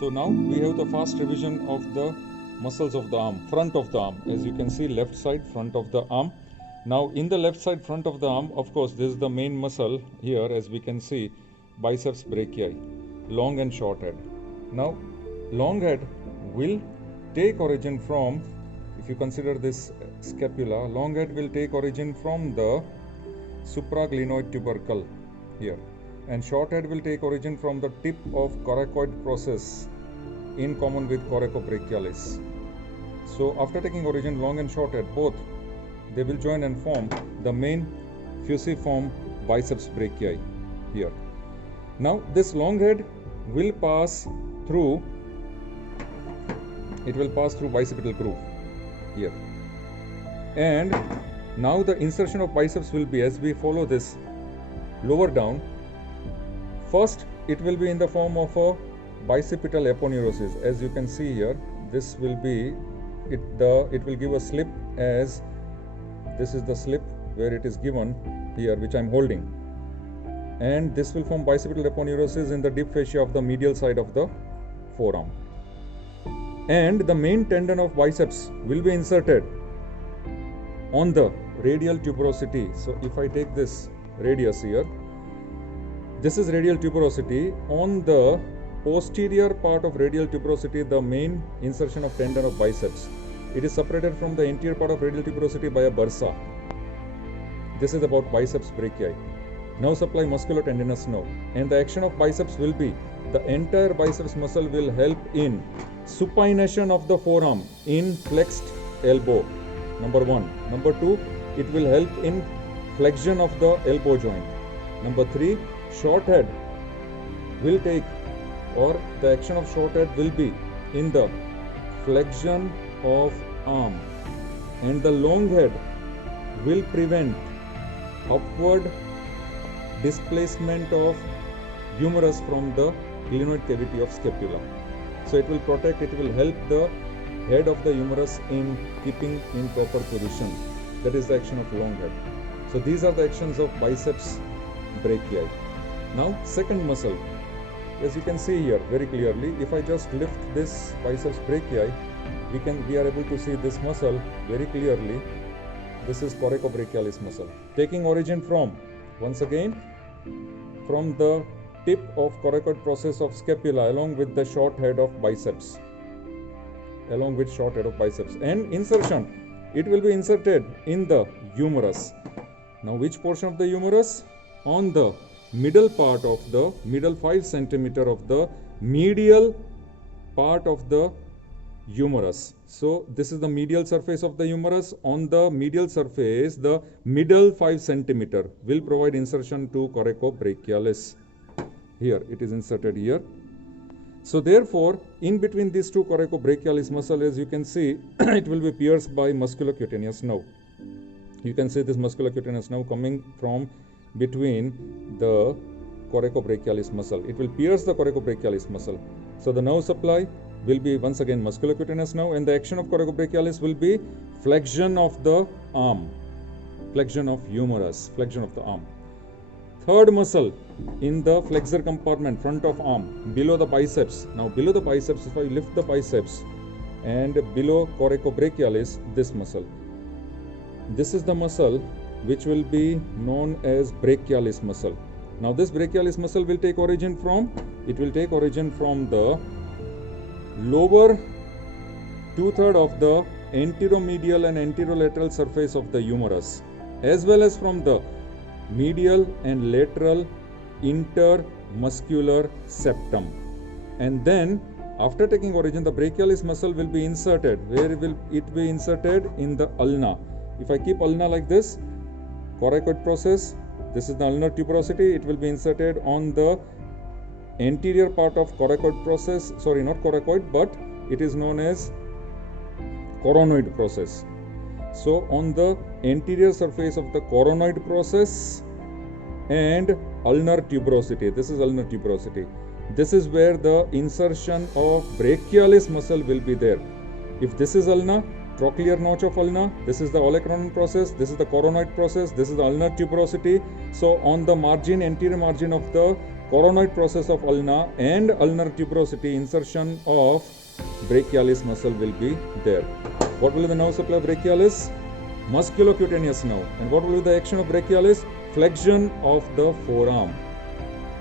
So now we have the fast revision of the muscles of the arm, front of the arm. As you can see, left side, front of the arm. Now in the left side, front of the arm, of course, this is the main muscle here, as we can see, biceps brachii, long and short head. Now, long head will take origin from, if you consider this scapula, long head will take origin from the supraglenoid tubercle here, and short head will take origin from the tip of coracoid process in common with coracobrachialis. So after taking origin, long and short head both, they will join and form the main fusiform biceps brachii here. Now this long head will pass through, it will pass through bicipital groove here, and now the insertion of biceps will be, as we follow this lower down, first it will be in the form of a bicipital aponeurosis. As you can see here, this will be it will give a slip, as this is the slip where it is given here, which I am holding, and this will form bicipital aponeurosis in the deep fascia of the medial side of the forearm, and the main tendon of biceps will be inserted on the radial tuberosity. So if I take this radius here, this is radial tuberosity. On the posterior part of radial tuberosity, the main insertion of tendon of biceps, it is separated from the anterior part of radial tuberosity by a bursa. This is about biceps brachii. Now supply musculotendinous nerve, and the action of biceps will be, the entire biceps muscle will help in supination of the forearm in flexed elbow, number 1. Number 2, it will help in flexion of the elbow joint. Number 3, short head will take, or the action of short head will be in the flexion of arm, and the long head will prevent upward displacement of humerus from the glenoid cavity of scapula. So it will protect, it will help the head of the humerus in keeping in proper position. That is the action of long head. So these are the actions of biceps brachii. Now second muscle, as you can see here very clearly, if I just lift this biceps brachii, we are able to see this muscle very clearly. This is coracobrachialis muscle, taking origin from, once again, from the tip of coracoid process of scapula along with the short head of biceps, and insertion, it will be inserted in the humerus. Now which portion of the humerus? On the middle part of the middle 5 centimeter of the medial part of the humerus. So this is the medial surface of the humerus. On the medial surface, the middle 5 centimeter will provide insertion to coracobrachialis. Here it is inserted here. So therefore, in between these two coracobrachialis muscle, as you can see, it will be pierced by musculocutaneous nerve. You can see this musculocutaneous nerve coming from between the coracobrachialis muscle. It will pierce the coracobrachialis muscle. So the nerve supply will be once again musculocutaneous nerve, and the action of coracobrachialis will be flexion of the arm, flexion of humerus, flexion of the arm. Third muscle in the flexor compartment, front of arm, below the biceps. Now below the biceps, if I lift the biceps, and below coracobrachialis, this muscle. This is the muscle which will be known as brachialis muscle. Now this brachialis muscle will take origin from, the lower 2/3 of the anteromedial and anterolateral surface of the humerus, as well as from the medial and lateral intermuscular septum. And then after taking origin, the brachialis muscle will be inserted. Where will it be inserted? In the ulna. If I keep ulna like this, coracoid process, this is the ulnar tuberosity, it will be inserted on the anterior part of coracoid process, sorry, not coracoid, but it is known as coronoid process. So on the anterior surface of the coronoid process and ulnar tuberosity, this is ulnar tuberosity, this is where the insertion of brachialis muscle will be there. If this is ulna, trochlear notch of ulna, this is the olecranon process, this is the coronoid process, this is the ulnar tuberosity. So on the margin, anterior margin of the coronoid process of ulna and ulnar tuberosity, insertion of brachialis muscle will be there. What will be the nerve supply of brachialis? Musculocutaneous nerve. And what will be the action of brachialis? Flexion of the forearm.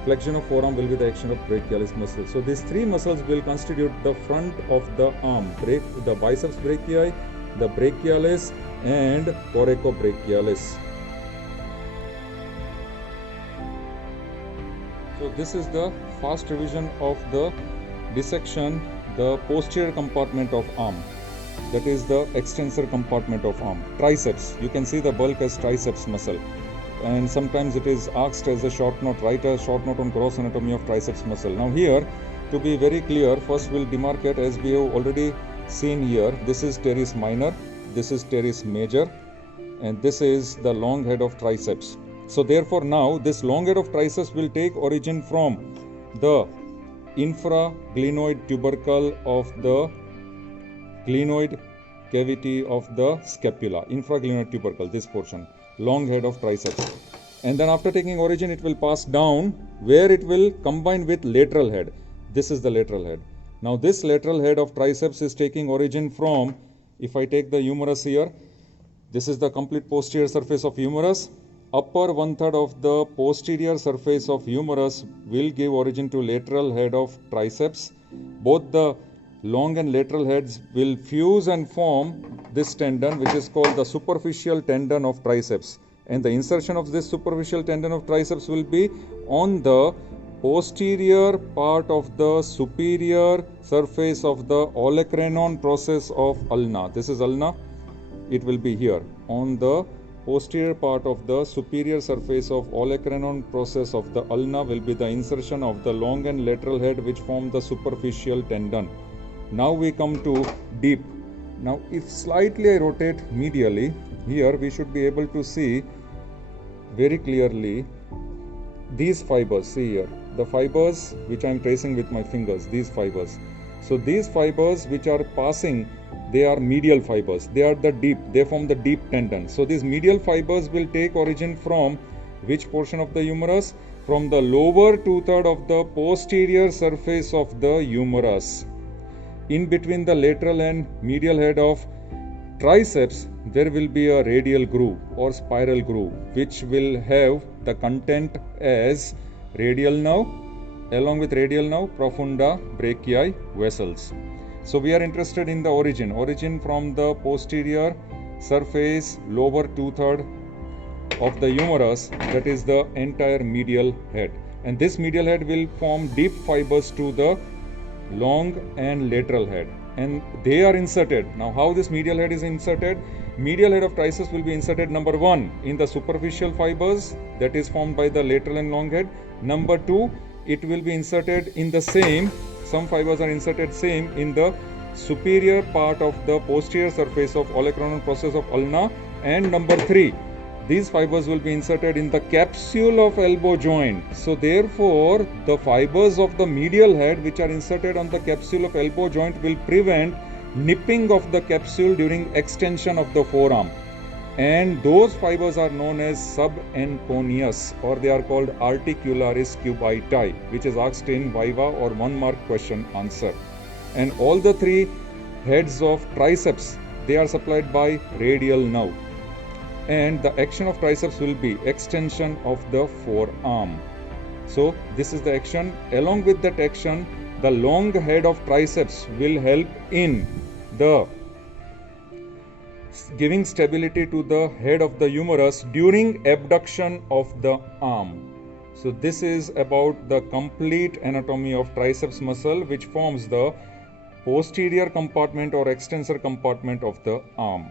Flexion of forearm will be the action of brachialis muscle. So these three muscles will constitute the front of the arm. The biceps brachii, the brachialis and coracobrachialis. So this is the fast revision of the dissection, the posterior compartment of arm. That is the extensor compartment of arm. Triceps, you can see the bulk as triceps muscle. And sometimes it is asked as a short note, write a short note on gross anatomy of triceps muscle. Now here, to be very clear, first we'll demarcate as we have already seen here. This is teres minor, this is teres major, and this is the long head of triceps. So therefore now this long head of triceps will take origin from the infraglenoid tubercle of the glenoid cavity of the scapula. Infraglenoid tubercle, this portion, long head of triceps. And then after taking origin, it will pass down where it will combine with lateral head. This is the lateral head. Now this lateral head of triceps is taking origin from, if I take the humerus here, this is the complete posterior surface of humerus. Upper 1/3 of the posterior surface of humerus will give origin to lateral head of triceps. Both the long and lateral heads will fuse and form this tendon, which is called the superficial tendon of triceps. And the insertion of this superficial tendon of triceps will be on the posterior part of the superior surface of the olecranon process of ulna. This is ulna. It will be here on the posterior part of the superior surface of olecranon process of the ulna will be the insertion of the long and lateral head, which form the superficial tendon. Now we come to deep. Now if slightly I rotate medially, here we should be able to see very clearly these fibers. See here, the fibers which I am tracing with my fingers, these fibers. So these fibers which are passing, they are medial fibers. They are the deep, they form the deep tendon. So these medial fibers will take origin from which portion of the humerus? From the lower 2/3 of the posterior surface of the humerus. In between the lateral and medial head of triceps, there will be a radial groove or spiral groove, which will have the content as radial nerve, along with radial nerve, profunda brachii vessels. So we are interested in the origin from the posterior surface, lower 2/3 of the humerus, that is the entire medial head. And this medial head will form deep fibers to the long and lateral head. And they are inserted. Now how this medial head is inserted? Medial head of triceps will be inserted, number 1, in the superficial fibers that is formed by the lateral and long head. Number 2, it will be inserted in the same, some fibers are inserted same in the superior part of the posterior surface of olecranon process of ulna. And number 3, these fibers will be inserted in the capsule of elbow joint. So therefore, the fibers of the medial head which are inserted on the capsule of elbow joint will prevent nipping of the capsule during extension of the forearm. And those fibers are known as subenconeus, or they are called articularis cubitti, which is asked in Viva or 1-mark question answer. And all the 3 heads of triceps, they are supplied by radial nerve. And the action of triceps will be extension of the forearm. So this is the action. Along with that action, the long head of triceps will help in the giving stability to the head of the humerus during abduction of the arm. So this is about the complete anatomy of triceps muscle, which forms the posterior compartment or extensor compartment of the arm.